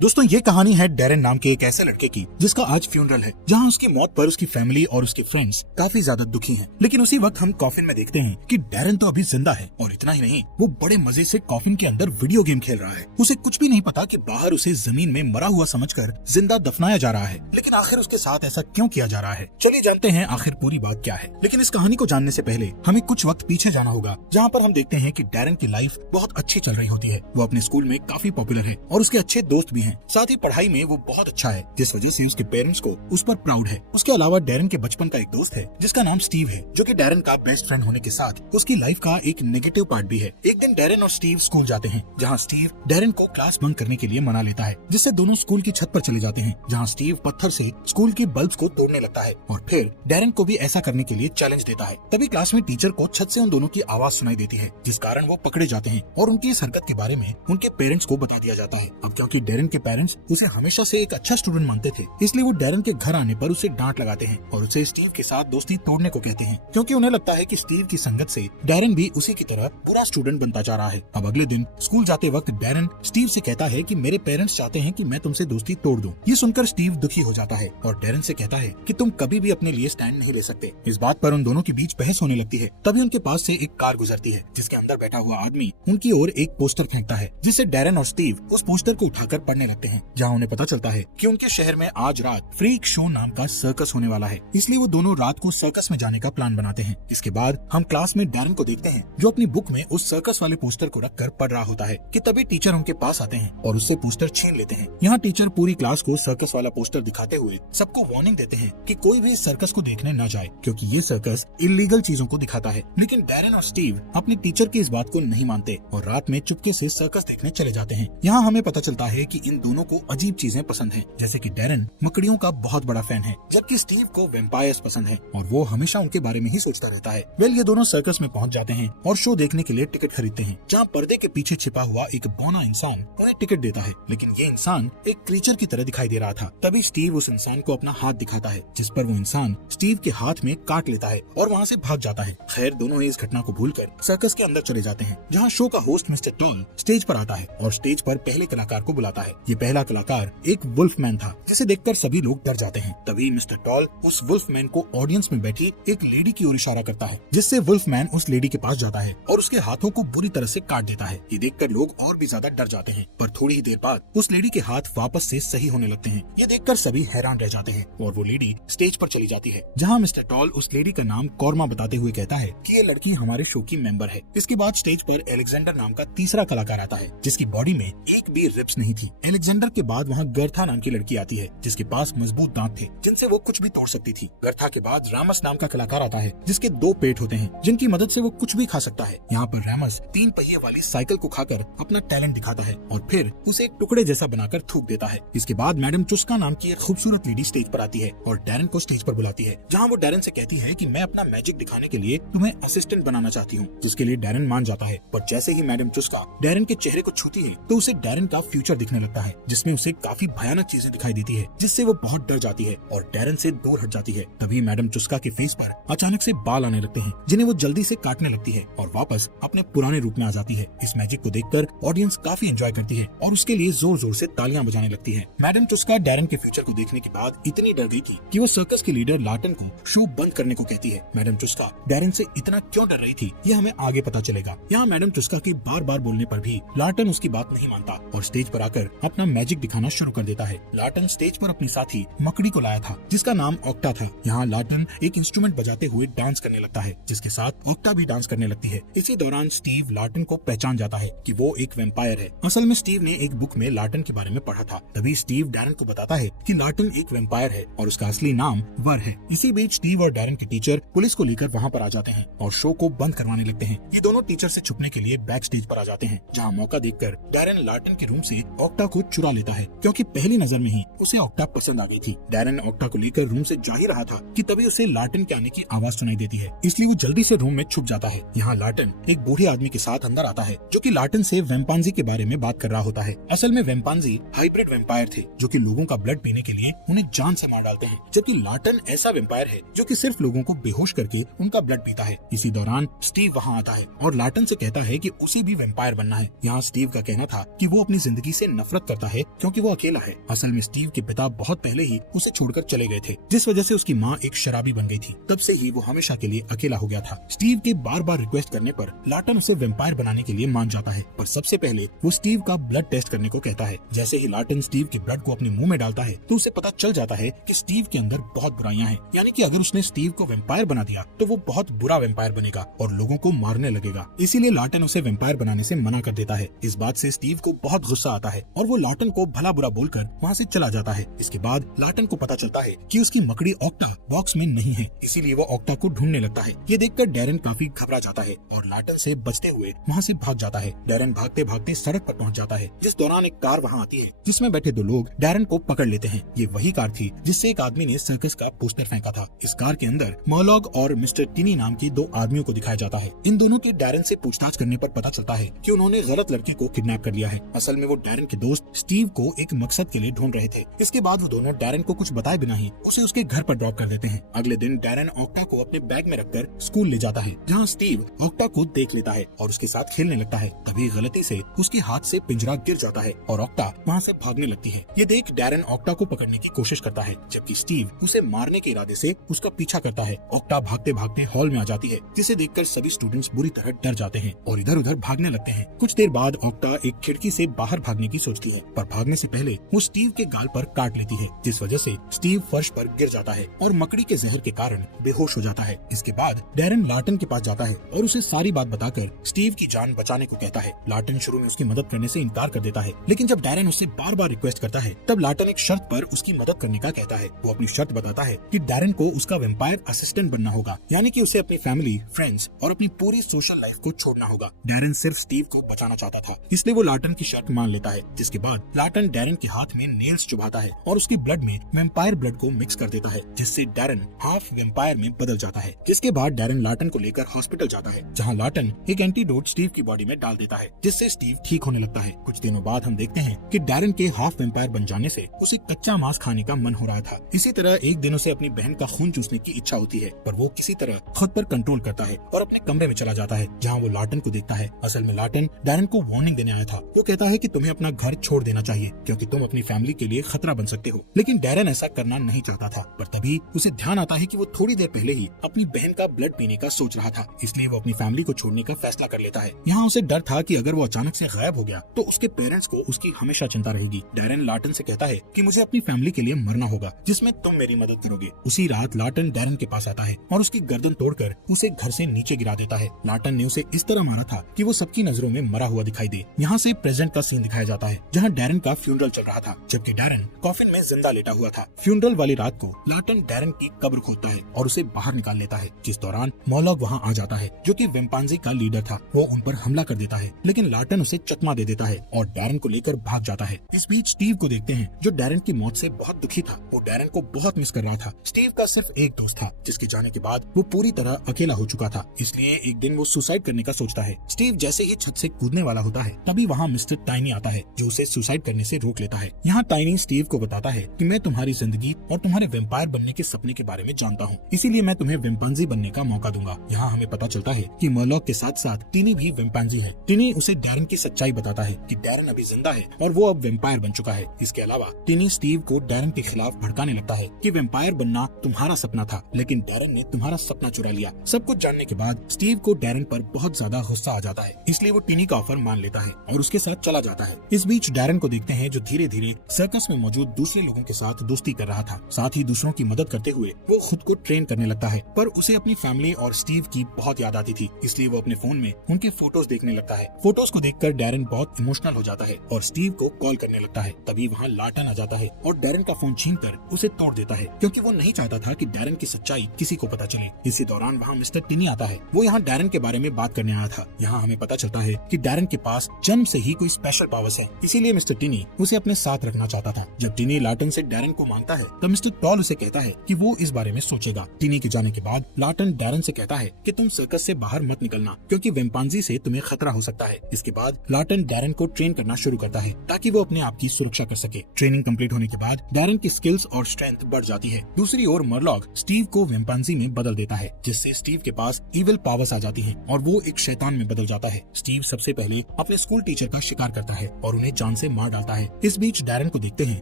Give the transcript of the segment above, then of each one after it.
दोस्तों ये कहानी है डैरेन नाम के एक ऐसे लड़के की जिसका आज फ्यूनरल है, जहां उसकी मौत पर उसकी फैमिली और उसके फ्रेंड्स काफी ज्यादा दुखी हैं। लेकिन उसी वक्त हम कॉफिन में देखते हैं कि डैरेन तो अभी जिंदा है और इतना ही नहीं, वो बड़े मजे से कॉफिन के अंदर वीडियो गेम खेल रहा है। उसे कुछ भी नहीं पता कि बाहर उसे जमीन में मरा हुआ समझकर जिंदा दफनाया जा रहा है। लेकिन आखिर उसके साथ ऐसा क्यों किया जा रहा है, चलिए जानते हैं आखिर पूरी बात क्या है। लेकिन इस कहानी को जानने से पहले हमें कुछ वक्त पीछे जाना होगा, जहाँ पर हम देखते हैं कि डैरेन की लाइफ बहुत अच्छी चल रही होती है। वो अपने स्कूल में काफी पॉपुलर है और उसके अच्छे दोस्त भी हैं। साथ ही पढ़ाई में वो बहुत अच्छा है, जिस वजह से उसके पेरेंट्स को उस पर प्राउड है। उसके अलावा डैरेन के बचपन का एक दोस्त है जिसका नाम स्टीव है, जो कि डैरेन का बेस्ट फ्रेंड होने के साथ उसकी लाइफ का एक नेगेटिव पार्ट भी है। एक दिन डैरेन और स्टीव स्कूल जाते हैं, जहाँ स्टीव डैरेन को क्लास बंक करने के लिए मना लेता है, जिससे दोनों स्कूल की छत पर चले जाते हैं, जहाँ स्टीव पत्थर से स्कूल के बल्ब्स को तोड़ने लगता है और फिर डैरेन को भी ऐसा करने के लिए चैलेंज देता है। तभी क्लास में टीचर को छत से उन दोनों की आवाज सुनाई देती है, जिस कारण वो पकड़े जाते हैं और उनकी इस हरकत के बारे में उनके पेरेंट्स को बता दिया जाता है। अब क्योंकि डैरेन के पेरेंट्स उसे हमेशा से एक अच्छा स्टूडेंट मानते थे, इसलिए वो डैरेन के घर आने पर उसे डांट लगाते हैं और उसे स्टीव के साथ दोस्ती तोड़ने को कहते हैं, क्योंकि उन्हें लगता है कि स्टीव की संगत से डैरेन भी उसी की तरह बुरा स्टूडेंट बनता जा रहा है। अब अगले दिन स्कूल जाते वक्त डैरेन स्टीव से कहता है कि मेरे पेरेंट्स चाहते हैं कि मैं तुमसे दोस्ती तोड़ दूं। ये सुनकर स्टीव दुखी हो जाता है और डैरेन से कहता है कि तुम कभी भी अपने लिए स्टैंड नहीं ले सकते। इस बात पर उन दोनों के बीच बहस होने लगती है। तभी उनके पास से एक कार गुजरती है, जिसके अंदर बैठा हुआ आदमी उनकी ओर एक पोस्टर फेंकता है, जिससे डैरेन और स्टीव उस पोस्टर को उठाकर पढ़ने लगते हैं, जहाँ उन्हें पता चलता है कि उनके शहर में आज रात फ्रीक शो नाम का सर्कस होने वाला है। इसलिए वो दोनों रात को सर्कस में जाने का प्लान बनाते हैं। इसके बाद हम क्लास में डैरेन को देखते हैं, जो अपनी बुक में उस सर्कस वाले पोस्टर को रखकर पढ़ रहा होता है कि तभी टीचर उनके पास आते हैं और उससे पोस्टर छीन लेते हैं। यहाँ टीचर पूरी क्लास को सर्कस वाला पोस्टर दिखाते हुए सबको वार्निंग देते हैं कि कोई भी सर्कस को देखने न जाए, क्योंकि ये सर्कस इलीगल चीजों को दिखाता है। लेकिन डैरेन और स्टीव अपने टीचर की इस बात को नहीं मानते और रात में चुपके से सर्कस देखने चले जाते हैं। यहाँ हमें पता चलता है कि इन दोनों को अजीब चीजें पसंद है, जैसे कि डैरेन मकड़ियों का बहुत बड़ा फैन है, जबकि स्टीव को वैम्पायर्स पसंद है और वो हमेशा उनके बारे में ही सोचता रहता है। ये दोनों सर्कस में पहुंच जाते हैं और शो देखने के लिए टिकट खरीदते हैं, जहाँ पर्दे के पीछे छिपा हुआ एक बौना इंसान उन्हें टिकट देता है। लेकिन ये इंसान एक क्रीचर की तरह दिखाई दे रहा था। तभी स्टीव उस इंसान को अपना हाथ दिखाता है, जिस पर वो इंसान स्टीव के हाथ में काट लेता है और वहाँ से भाग जाता है। खैर दोनों इस घटना को भूलकर सर्कस के अंदर चले जाते हैं, जहाँ शो का होस्ट मिस्टर टॉल स्टेज पर आता है और स्टेज पर पहले कलाकार को बुलाता है। ये पहला कलाकार एक वुल्फमैन था, जिसे देखकर सभी लोग डर जाते हैं। तभी मिस्टर टॉल उस वुल्फमैन को ऑडियंस में बैठी एक लेडी की ओर इशारा करता है, जिससे वुल्फमैन उस लेडी के पास जाता है और उसके हाथों को बुरी तरह से काट देता है। ये देखकर लोग और भी ज्यादा डर जाते हैं, पर थोड़ी ही देर बाद उस लेडी के हाथ वापस से सही होने लगते हैं। ये देखकर सभी हैरान रह जाते हैं और वो लेडी स्टेज पर चली जाती है, जहाँ मिस्टर टॉल उस लेडी का नाम कॉर्मा बताते हुए कहता है कि ये लड़की हमारे शो की मेंबर है। इसके बाद स्टेज पर एलेक्जेंडर नाम का तीसरा कलाकार आता है, जिसकी बॉडी में एक भी रिब्स नहीं थी। एलेक्जेंडर के बाद वहाँ गर्था नाम की लड़की आती है, जिसके पास मजबूत दांत थे, जिनसे वो कुछ भी तोड़ सकती थी। गर्था के बाद रामस नाम का कलाकार आता है, जिसके 2 पेट होते हैं, जिनकी मदद से वो कुछ भी खा सकता है। यहाँ पर रामस 3 पहिए वाली साइकिल को खाकर अपना टैलेंट दिखाता है और फिर उसे एक टुकड़े जैसा बनाकर थूक देता है। इसके बाद मैडम चुस्का नाम की एक खूबसूरत लेडी स्टेज पर आती है और डैरेन को स्टेज पर बुलाती है, जहाँ वो डैरेन से कहती है कि मैं अपना मैजिक दिखाने के लिए तुम्हें असिस्टेंट बनाना चाहती हूँ, जिसके लिए डैरेन मान जाता है। पर जैसे ही मैडम चुस्का डैरेन के चेहरे को छूती है, तो उसे डैरेन का फ्यूचर दिखने लगता है, जिसमें उसे काफी भयानक चीजें दिखाई देती है, जिससे वो बहुत डर जाती है और डैरेन से दूर हट जाती है। तभी मैडम चुस्का के फेस पर अचानक से बाल आने लगते हैं, जिन्हें वो जल्दी से काटने लगती है और वापस अपने पुराने रूप में आ जाती है। इस मैजिक को देखकर ऑडियंस काफी एंजॉय करती है और उसके लिए जोर जोर से तालियां बजाने लगती है। मैडम चुस्का डैरेन के फ्यूचर को देखने के बाद इतनी डर गई थी कि वो सर्कस के लीडर लार्टन को शो बंद करने को कहती है। मैडम चुस्का डैरेन से इतना क्यों डर रही थी, ये हमें आगे पता चलेगा। यहाँ मैडम चुस्का की बार बार बोलने पर भी लार्टन उसकी बात नहीं मानता और स्टेज पर आकर अपना मैजिक दिखाना शुरू कर देता है। लार्टन स्टेज पर अपनी साथी मकड़ी को लाया था, जिसका नाम ऑक्टा था। यहाँ लार्टन एक इंस्ट्रूमेंट बजाते हुए डांस करने लगता है, जिसके साथ ऑक्टा भी डांस करने लगती है। इसी दौरान स्टीव लार्टन को पहचान जाता है कि वो एक वैम्पायर है। असल में स्टीव ने एक बुक में लार्टन के बारे में पढ़ा था। तभी स्टीव डैरेन को बताता है कि लार्टन एक वैम्पायर है और उसका असली नाम वर है। इसी बीच स्टीव और डैरेन के टीचर पुलिस को लेकर वहाँ पर आ जाते हैं और शो को बंद करवाने लगते हैं। ये दोनों टीचर से छुपने के लिए बैक स्टेज पर आ जाते हैं, जहाँ मौका देखकर डैरेन लार्टन के रूम से ऑक्टा को चुरा लेता है, क्योंकि पहली नजर में ही उसे ऑक्टा पसंद आ गई थी। डैरेन ऑक्टा को लेकर रूम से जा ही रहा था कि तभी उसे लार्टन के आने की आवाज सुनाई देती है, इसलिए वो जल्दी से रूम में छुप जाता है। यहाँ लार्टन एक बूढ़े आदमी के साथ अंदर आता है, जो कि लार्टन से वैम्पांजी के बारे में बात कर रहा होता है। असल में वैम्पांजी हाइब्रिड वैम्पायर थे, जो कि लोगों का ब्लड पीने के लिए उन्हें जान से मार डालते हैं, जबकि लार्टन ऐसा वैम्पायर है जो कि सिर्फ लोगों को बेहोश करके उनका ब्लड पीता है। इसी दौरान स्टीव वहाँ आता है और लार्टन से कहता है कि उसे भी वैम्पायर बनना है। यहाँ स्टीव का कहना था कि वो अपनी जिंदगी से नफरत करता है क्योंकि वो अकेला है। असल में स्टीव के पिता बहुत पहले ही उसे छोड़कर चले गए थे, जिस वजह से उसकी माँ एक शराबी बन गई थी। तब से ही वो हमेशा के लिए अकेला हो गया था। स्टीव के बार बार रिक्वेस्ट करने पर लार्टन उसे वेम्पायर बनाने के लिए मान जाता है, पर सबसे पहले वो स्टीव का ब्लड टेस्ट करने को कहता है। जैसे ही लार्टन स्टीव के ब्लड को अपने मुंह में डालता है तो उसे पता चल जाता है कि स्टीव के अंदर बहुत बुराइयां हैं, यानी कि अगर उसने स्टीव को वेम्पायर बना दिया तो वो बहुत बुरा वेम्पायर बनेगा और लोगों को मारने लगेगा। इसीलिए लार्टन उसे वेम्पायर बनाने से मना कर देता है। इस बात से स्टीव को बहुत गुस्सा आता है और वो लार्टन को भला बुरा बोलकर वहाँ से चला जाता है। इसके बाद लार्टन को पता चलता है कि उसकी मकड़ी ऑक्टा बॉक्स में नहीं है, इसीलिए वो ऑक्टा को ढूंढने लगता है। ये देखकर डैरेन काफी घबरा जाता है और लार्टन से बचते हुए वहाँ से भाग जाता है। डैरेन भागते भागते सड़क पर पहुँच जाता है, जिस दौरान एक कार वहाँ आती है जिसमें बैठे दो लोग डैरेन को पकड़ लेते हैं। ये वही कार थी जिससे एक आदमी ने सर्कस का पोस्टर फेंका था। इस कार के अंदर मॉर्लॉग और मिस्टर टिनी नाम के दो आदमियों को दिखाया जाता है। इन दोनों की डैरेन से पूछताछ करने पर पता चलता है कि उन्होंने गलत लड़के को किडनैप कर लिया है। असल में वो डैरेन के दोस्त स्टीव को एक मकसद के लिए ढूंढ रहे थे। इसके बाद वो दोनों डैरेन को कुछ बताए बिना ही उसे उसके घर पर ड्रॉप कर देते हैं। अगले दिन डैरेन ऑक्टा को अपने बैग में रखकर स्कूल ले जाता है, जहाँ स्टीव ऑक्टा को देख लेता है और उसके साथ खेलने लगता है। तभी गलती से उसके हाथ से पिंजरा गिर जाता है और ऑक्टा वहाँ से भागने लगती है। ये देख डैरेन ऑक्टा को पकड़ने की कोशिश करता है, जबकि स्टीव उसे मारने के इरादे से उसका पीछा करता है। ऑक्टा भागते भागते हॉल में आ जाती है, जिसे देखकर सभी स्टूडेंट्स बुरी तरह डर जाते हैं और इधर उधर भागने लगते हैं। कुछ देर बाद ऑक्टा एक खिड़की से बाहर भागने की सोचती है, पर भागने से पहले वो स्टीव के गाल पर काट लेती है, जिस वजह से स्टीव फर्श पर गिर जाता है और मकड़ी के जहर के कारण बेहोश हो जाता है। इसके बाद डैरेन लार्टन के पास जाता है और उसे सारी बात बताकर स्टीव की जान बचाने को कहता है। लार्टन शुरू में उसकी मदद करने से इनकार कर देता है, लेकिन जब डैरेन उससे बार बार रिक्वेस्ट करता है तब लार्टन एक शर्त पर उसकी मदद करने का कहता है। वो अपनी शर्त बताता है कि डैरेन को उसका वेम्पायर असिस्टेंट बनना होगा, यानी कि उसे अपनी फैमिली, फ्रेंड्स और अपनी पूरी सोशल लाइफ को छोड़ना होगा। डैरेन सिर्फ स्टीव को बचाना चाहता था, इसलिए वो लार्टन की शर्त मान लेता है। जिसके बाद लार्टन डैरेन के हाथ में नेल्स चुभाता है और उसकी ब्लड में वेम्पायर ब्लड को मिक्स कर देता है, जिससे डैरेन हाफ वेम्पायर में बदल जाता है। जिसके बाद डैरेन लार्टन को लेकर हॉस्पिटल जाता है, जहाँ लार्टन एक एंटीडोट स्टीव की बॉडी में डाल देता है, जिससे स्टीव ठीक होने लगता है। कुछ दिनों बाद हम देखते हैं कि डैरेन के हाफ वेम्पायर बन जाने से उसे कच्चा मांस खाने का मन हो रहा था। इसी तरह एक दिन उसे अपनी बहन का खून चूसने की इच्छा होती है, पर वो किसी तरह खुद पर कंट्रोल करता है और अपने कमरे में चला जाता है, जहाँ वो लार्टन को देखता है। असल में लार्टन डैरेन को वार्निंग देने आया था। वो कहता है कि तुम्हें अपना घर छोड़ देना चाहिए क्योंकि तुम अपनी फैमिली के लिए खतरा बन सकते हो, लेकिन डैरेन ऐसा करना नहीं चाहता था। पर तभी उसे ध्यान आता है कि वो थोड़ी देर पहले ही अपनी बहन का ब्लड पीने का सोच रहा था, इसलिए वो अपनी फैमिली को छोड़ने का फैसला कर लेता है। यहाँ उसे डर था कि अगर वो अचानक से गायब हो गया तो उसके पेरेंट्स को उसकी हमेशा चिंता रहेगी। डैरेन लार्टन से कहता है कि मुझे अपनी फैमिली के लिए मरना होगा, जिसमें तुम मेरी मदद करोगे। उसी रात लार्टन डैरेन के पास आता है और उसकी गर्दन तोड़कर उसे घर से नीचे गिरा देता है। लार्टन ने उसे इस तरह मारा था कि वो सबकी नजरों में मरा हुआ दिखाई दे। यहाँ से प्रेजेंट का सीन दिखाया जाता है, जहाँ डैरेन का फ्यूनरल चल रहा था, जबकि डैरेन कॉफिन में जिंदा लेटा हुआ था। फ्यूनरल वाली रात को लार्टन डैरेन की कब्र खोदता है और उसे बाहर निकाल लेता है, जिस दौरान मॉर्लॉग वहाँ आ जाता है, जो कि वेम्पांजी का लीडर था। वो उन पर हमला कर देता है, लेकिन लार्टन उसे चकमा दे देता है और डैरेन को लेकर भाग जाता है। इस बीच स्टीव को देखते हैं, जो डैरेन की मौत से बहुत दुखी था। वो डैरेन को बहुत मिस कर रहा था। स्टीव का सिर्फ एक दोस्त था, जिसके जाने के बाद वो पूरी तरह अकेला हो चुका था, इसलिए एक दिन वो सुसाइड करने का सोचता है। स्टीव जैसे ही छत से कूदने वाला होता है, तभी वहाँ मिस्टर टाइनी आता है, जो उसे सुसाइड करने से रोक लेता है। यहाँ टाइनी स्टीव को बताता है कि मैं तुम्हारी जिंदगी और तुम्हारे वेम्पायर बनने के सपने के बारे में जानता हूँ, इसीलिए मैं तुम्हें वेम्पांजी बनने का मौका दूंगा। यहाँ हमें पता चलता है कि मॉर्लॉग के साथ साथ टिनी भी वेम्पांजी है। टिनी उसे डैरेन की सच्चाई बताता है कि डैरेन अभी जिंदा है और वो अब वेम्पायर बन चुका है। इसके अलावा टिनी स्टीव को डैरेन के खिलाफ भड़काने लगता है कि वेम्पायर बनना तुम्हारा सपना था, लेकिन डैरेन ने तुम्हारा सपना चुरा लिया। सब कुछ जानने के बाद स्टीव को डैरेन पर बहुत ज्यादा गुस्सा आ जाता है, इसलिए वो टिनी का ऑफर मान लेता है और उसके साथ चला जाता है। इस बीच डैरेन को देखते हैं, जो धीरे धीरे सर्कस में मौजूद दूसरे लोगों के साथ दोस्ती कर रहा था। साथ ही दूसरों की मदद करते हुए वो खुद को ट्रेन करने लगता है, पर उसे अपनी फैमिली और स्टीव की बहुत याद आती थी, इसलिए वो अपने फोन में उनके फोटोज देखने लगता है। फोटोज को देखकर डैरेन बहुत इमोशनल हो जाता है और स्टीव को कॉल करने लगता है। तभी वहाँ लार्टन आ जाता है और डैरेन का फोन छीनकर उसे तोड़ देता है, क्योंकि वो नहीं चाहता था कि डैरेन की सच्चाई किसी को पता चले। इसी दौरान वहाँ मिस्टर टिनी आता है। वो यहाँ डैरेन के बारे में बात करने आया था। यहाँ हमें पता चलता है कि डैरेन के पास जन्म से ही कोई स्पेशल पावर्स है, इसीलिए मिस्टर टिनी उसे अपने साथ रखना चाहता था। जब टिनी लार्टन से डैरेन को मांगता है, तब मिस्टर टॉल उसे कहता है कि वो इस बारे में सोचेगा। टिनी के जाने के बाद लार्टन डैरेन से कहता है कि तुम सर्कस से बाहर मत निकलना, क्योंकि वेम्पांजी से तुम्हें खतरा हो सकता है। इसके बाद लार्टन डैरेन को ट्रेन करना शुरू करता है, ताकि वो अपने आप की सुरक्षा कर सके। ट्रेनिंग कंप्लीट होने के बाद डैरेन की स्किल्स और स्ट्रेंथ बढ़ जाती है। दूसरी ओर मॉर्लॉग स्टीव को वेम्पांजी में बदल देता है, जिससे स्टीव के पास इविल पावर्स आ जाती हैं और वो एक शैतान में बदल जाता है। स्टीव सबसे पहले अपने स्कूल टीचर का शिकार करता है और उन्हें जान से मार डालता है। इस बीच डैरन को देखते हैं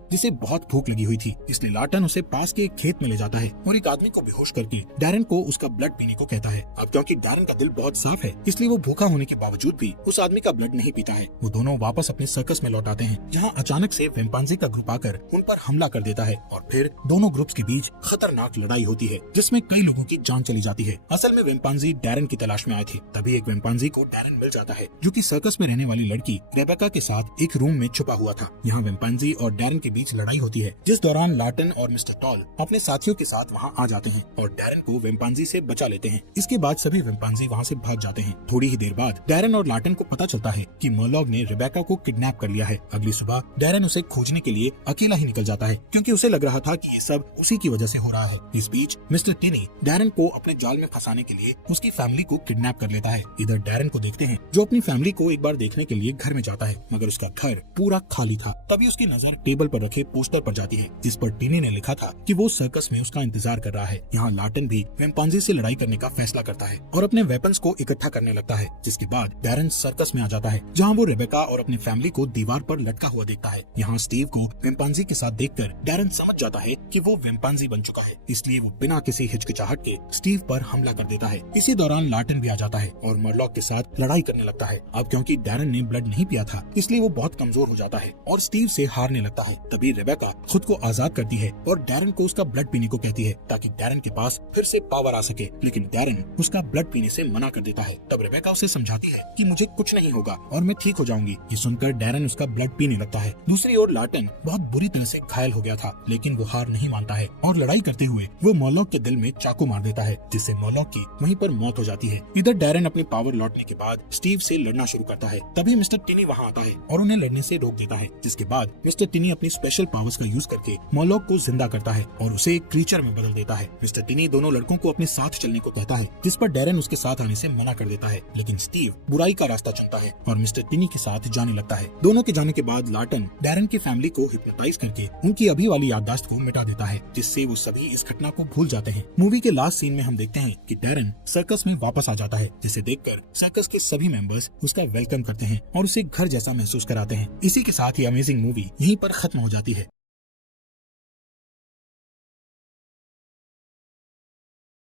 जिसे बहुत भूख लगी हुई थी, इसलिए लार्टन उसे पास के एक खेत में ले जाता है और एक आदमी को बेहोश करके डैरन को उसका ब्लड पीने को कहता है। अब क्योंकि डैरन का दिल बहुत साफ है, इसलिए वो भूखा होने के बावजूद भी उस आदमी का ब्लड नहीं पीता है। वो दोनों वापस अपने सर्कस में लौट आते हैं, जहाँ अचानक से वेम्पांजे का ग्रुप आकर उन पर हमला कर देता है और फिर दोनों ग्रुप्स के बीच खतरनाक लड़ाई होती है, जिसमें कई लोगों की जान चली जाती है। असल में वेम्पांजी डैरन की तलाश में आए थे। तभी एक वेम्पांजी को डैरन मिल जाता है, जो कि सर्कस में रहने वाली लड़की रेबेका के साथ एक रूम में छुपा हुआ था। यहाँ वेम्पांजी और डैरन के बीच लड़ाई होती है, जिस दौरान लार्टन और मिस्टर टॉल अपने साथियों के साथ वहाँ आ जाते हैं और डैरन को वेम्पांजी से बचा लेते हैं। इसके बाद सभी वेम्पांजी वहाँ से भाग जाते हैं। थोड़ी ही देर बाद डैरन और लार्टन को पता चलता है कि मर्लॉग ने रेबेका को किडनैप कर लिया है। अगली सुबह डैरन उसे खोजने के लिए अकेला ही निकल जाता है, क्योंकि उसे लग रहा था कि ये सब उसी की वजह से हो रहा है। इस बीच मिस्टर टिनी डैरन को अपने जाल में फंसाने के लिए उसकी फैमिली को किडनैप कर लेता है। इधर डैरन को देखते हैं जो अपनी फैमिली को एक बार देखने के लिए घर में जाता है, मगर उसका घर पूरा खाली था। तभी उसकी नजर टेबल पर रखे पोस्टर पर जाती है, जिस पर टिनी ने लिखा था कि वो सर्कस में उसका इंतजार कर रहा है। यहाँ लार्टन भी वेम्पांजी से लड़ाई करने का फैसला करता है और अपने वेपन्स को इकट्ठा करने लगता है। जिसके बाद डैरन सर्कस में आ जाता है, जहाँ वो रेबेका और अपनी फैमिली को दीवार पर लटका हुआ देखता है। यहाँ स्टीव को वेम्पांजी के साथ देखकर डैरन समझ जाता है कि वो वेम्पांजी बन चुका है, इसलिए वो बिना किसी हिचकिचाहट के स्टीव पर हमला कर देता है। इसी दौरान लार्टन भी आ जाता है और मर्लॉक के साथ लड़ाई करने लगता है। अब क्योंकि डैरन ने ब्लड नहीं पिया था, इसलिए वो बहुत कमजोर हो जाता है और स्टीव से हारने लगता है। तभी रेबेका खुद को आजाद करती है और डैरन को उसका ब्लड पीने को कहती है, ताकि डैरन के पास फिर से पावर आ सके, लेकिन डैरन उसका ब्लड पीने से मना कर देता है। तब रेबेका उसे समझाती है कि मुझे कुछ नहीं होगा और मैं ठीक हो जाऊंगी। ये सुनकर डैरन उसका ब्लड पीने लगता है। दूसरी ओर लार्टन बहुत बुरी तरह से घायल हो गया था, लेकिन वो हार नहीं मानता है और लड़ाई करते हुए वो मर्लॉक के दिल में चाकू मार देता है, जिससे मर्लॉक की वहीं पर मौत हो जाती है। इधर डैरन अपनी पावर लौटने के बाद स्टीव से लड़ना शुरू करता है। तभी मिस्टर टिनी वहाँ आता है और उन्हें लड़ने से रोक देता है, जिसके बाद मिस्टर टिनी अपनी स्पेशल पावर्स का यूज करके मर्लॉक को जिंदा करता है और उसे एक क्रीचर में बदल देता है। मिस्टर टिनी दोनों लड़कों को अपने साथ चलने को कहता है, जिस पर डैरन उसके साथ आने से मना कर देता है, लेकिन स्टीव बुराई का रास्ता चुनता है और मिस्टर टिनी के साथ जाने लगता है। दोनों के जाने के बाद लार्टन डैरन की फैमिली को हिप्नोटाइज करके उनकी अभी वाली याददाश्त को मिटा देता है, जिससे वो सभी इस घटना को भूल जाते हैं। मूवी के लास्ट सीन में हम देखते हैं कि डैरन सर्कस में वापस आ जाता है, जिसे देखकर सर्कस के सभी मेंबर्स उसका वेलकम करते हैं और उसे घर जैसा महसूस कराते हैं। इसी के साथ ये अमेजिंग मूवी यहीं पर खत्म हो जाती है।